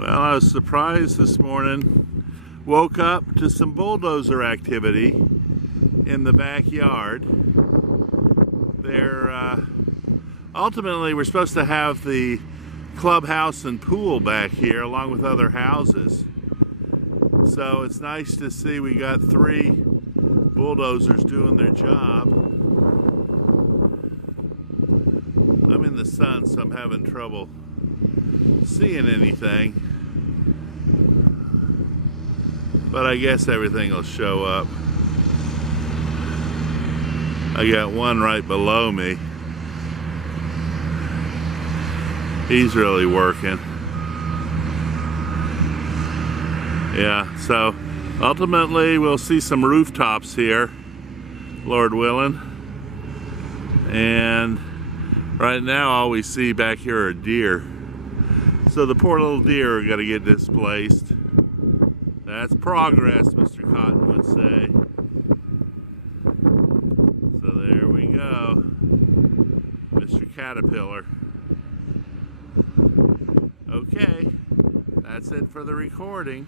Well, I was surprised this morning. Woke up to some bulldozer activity in the backyard. Ultimately, we're supposed to have the clubhouse and pool back here along with other houses. So it's nice to see we got 3 bulldozers doing their job. I'm in the sun, so I'm having trouble seeing anything. But I guess everything will show up. I got one right below me. He's really working. Yeah, so ultimately we'll see some rooftops here, Lord willing. And right now all we see back here are deer. So the poor little deer are gonna get displaced. That's progress, Mr. Cotton would say. So there we go, Mr. Caterpillar. Okay, that's it for the recording.